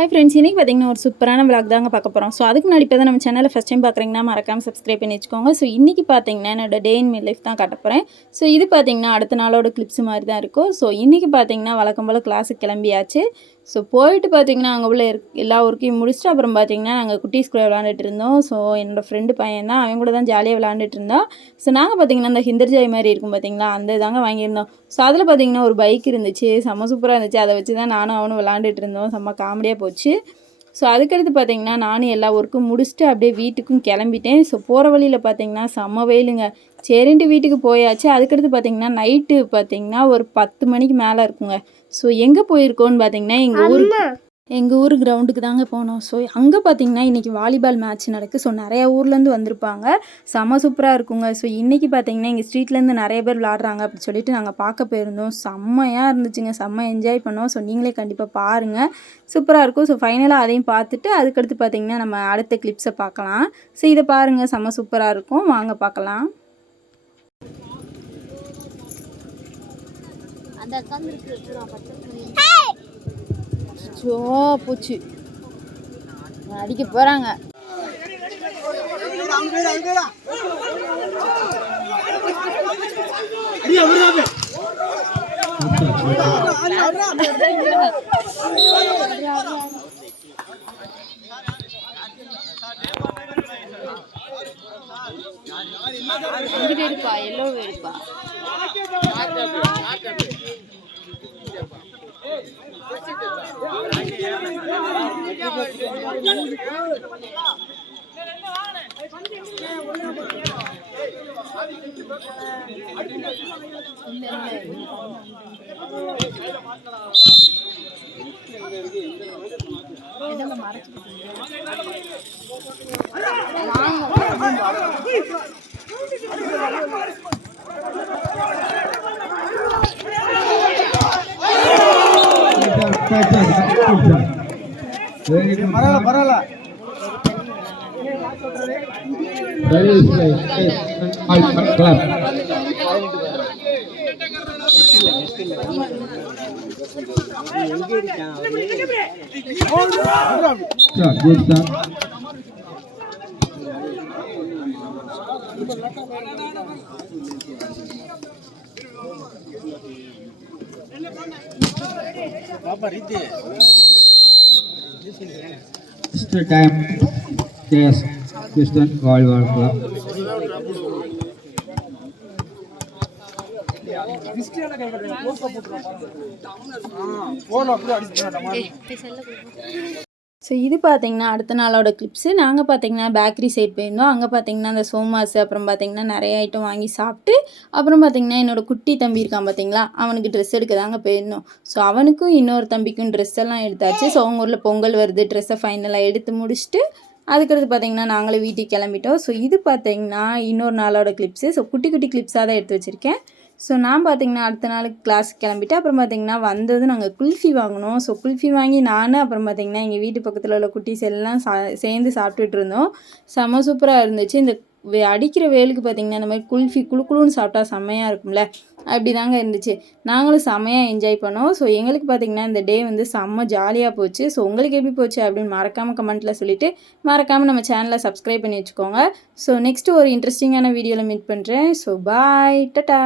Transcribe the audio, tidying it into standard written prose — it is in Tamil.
ஹாய் ஃப்ரெண்ட்ஸ், இன்றைக்கி பார்த்தீங்கன்னா ஒரு சூப்பரான விளாக் தாங்க பார்க்க போகிறோம். ஸோ அதுக்கு முன்னாடி இப்போ தான் நம்ம சேனலை ஃபஸ்ட் டைம் பார்க்குறீங்கன்னா மறக்காமல் சப்ஸ்கிரைப் பண்ணி வச்சுக்கோங்க. ஸோ இன்றைக்கி பார்த்தீங்கன்னா என்னோட டே இன் மை லைஃப் தான் காட்ட போகிறேன். ஸோ இது பார்த்தீங்கன்னா அடுத்த நாளோட கிளிப்ஸ் மாதிரி தான் இருக்கும். ஸோ இன்றைக்கி பார்த்தீங்கன்னா வழக்கம் போல் கிளாஸுக்கு கிளம்பியாச்சு. ஸோ போயிட்டு பார்த்தீங்கன்னா அங்கே உள்ள எல்லா ஒர்க்கையும் முடிச்சுட்டு அப்புறம் பார்த்தீங்கன்னா நாங்கள் குட்டீஸ் கூட விளாண்டுட்டு இருந்தோம். ஸோ என்னோடய ஃப்ரெண்டு பையன் தான், அவன் கூட தான் ஜாலியாக விளாண்டுட்டு இருந்தோம். ஸோ நாங்கள் பார்த்தீங்கன்னா அந்த ஹிந்தர்ஜாய் மாதிரி இருக்கும் பார்த்தீங்களா, அந்த தாங்க வாங்கியிருந்தோம். ஸோ அதில் பார்த்தீங்கன்னா ஒரு பைக் இருந்துச்சு, செம்ம சூப்பராக இருந்துச்சு. அதை வச்சு தான் நானும் அவனும் விளாண்டுட்டு இருந்தோம். செம்ம காமெடியாக போச்சு. ஸோ அதுக்கடுத்து பார்த்தீங்கன்னா நானும் எல்லா ஒர்க்கும் முடிச்சுட்டு அப்படியே வீட்டுக்கும் கிளம்பிட்டேன். ஸோ போகிற வழியில் பார்த்தீங்கன்னா செம்ம வெயிலுங்க. சரின்ட்டு வீட்டுக்கு போயாச்சு. அதுக்கடுத்து பார்த்தீங்கன்னா நைட்டு பார்த்தீங்கன்னா ஒரு 10 மணிக்கு மேலே இருக்குங்க. ஸோ எங்கே போயிருக்கோன்னு பார்த்தீங்கன்னா எங்கள் ஊர் கிரவுண்டுக்கு தாங்க போனோம். ஸோ அங்கே பார்த்தீங்கன்னா இன்றைக்கி வாலிபால் மேட்ச் நடக்குது. ஸோ நிறையா ஊர்லேருந்து வந்திருப்பாங்க. செம்ம சூப்பராக இருக்குங்க. ஸோ இன்றைக்கி பார்த்தீங்கன்னா எங்கள் ஸ்ட்ரீட்லேருந்து நிறைய பேர் விளாட்றாங்க அப்படின்னு சொல்லிட்டு நாங்கள் பார்க்க போயிருந்தோம். செம்மையாக இருந்துச்சுங்க, செம்ம என்ஜாய் பண்ணோம். ஸோ நீங்களே கண்டிப்பாக பாருங்கள், சூப்பராக இருக்கும். ஸோ ஃபைனலாக அதையும் பார்த்துட்டு அதுக்கடுத்து பார்த்தீங்கன்னா நம்ம அடுத்த கிளிப்ஸை பார்க்கலாம். ஸோ இதை பாருங்கள், செம்ம சூப்பராக இருக்கும், வாங்க பார்க்கலாம். போச்சு, அடிக்க போறாங்க. இருப்பா, எல்லோ இருப்பா. Extra time, yes, Houston Volleyball Club. So இது பார்த்தீங்கன்னா அடுத்த நாளோட கிளிப்ஸு. நாங்கள் பார்த்தீங்கன்னா பேக்கரி சைட் போயிருந்தோம். அங்கே பார்த்தீங்கன்னா அந்த சோமாஸ் அப்புறம் பார்த்தீங்கன்னா நிறைய ஐட்டம் வாங்கி சாப்பிட்டு அப்புறம் பார்த்தீங்கன்னா என்னோடய குட்டி தம்பி இருக்கான் பார்த்தீங்களா, அவனுக்கு ட்ரெஸ் எடுக்க தாங்க போயிருந்தோம். ஸோ அவனுக்கும் இன்னொரு தம்பிக்கும் ட்ரெஸ் எல்லாம் எடுத்தாச்சு. ஸோ அவங்க ஊரில் பொங்கல் வருது, ட்ரெஸ்ஸை ஃபைனலாக எடுத்து முடிச்சுட்டு அதுக்கடுத்து பார்த்தீங்கன்னா நாங்களே வீட்டுக்கு கிளம்பிட்டோம். ஸோ இது பார்த்தீங்கன்னா இன்னொரு நாளோட கிளிப்ஸு. ஸோ குட்டி குட்டி கிளிப்ஸாக தான் எடுத்து வச்சுருக்கேன். ஸோ நான் பார்த்தீங்கன்னா அடுத்த நாளுக்கு கிளாஸுக்கு கிளம்பிட்டு அப்புறம் பார்த்தீங்கன்னா வந்தது நாங்கள் குல்ஃபி வாங்கினோம். ஸோ குல்ஃபி வாங்கி நான் அப்புறம் பார்த்தீங்கன்னா எங்கள் வீட்டு பக்கத்தில் உள்ள குட்டீஸ் எல்லாம் சேர்ந்து சாப்பிட்டுட்டு இருந்தோம். செம்ம சூப்பராக இருந்துச்சு. இந்த அடிக்கிற வெயிலுக்கு பார்த்தீங்கன்னா இந்த மாதிரி குல்ஃபி குழுன்னு சாப்பிட்டா செம்மையாக இருக்கும்ல, அப்படி தாங்க இருந்துச்சு. நாங்களும் செம்மையாக என்ஜாய் பண்ணோம். ஸோ எங்களுக்கு பார்த்தீங்கன்னா இந்த டே வந்து செம்ம ஜாலியாக போச்சு. ஸோ உங்களுக்கு எப்படி போச்சு அப்படின்னு மறக்காமல் கமெண்ட்டில் சொல்லிவிட்டு மறக்காமல் நம்ம சேனலை சப்ஸ்கிரைப் பண்ணி வச்சுக்கோங்க. ஸோ நெக்ஸ்ட்டு ஒரு இன்ட்ரெஸ்டிங்கான வீடியோவில் மீட் பண்ணுறேன். So bye, ta-ta.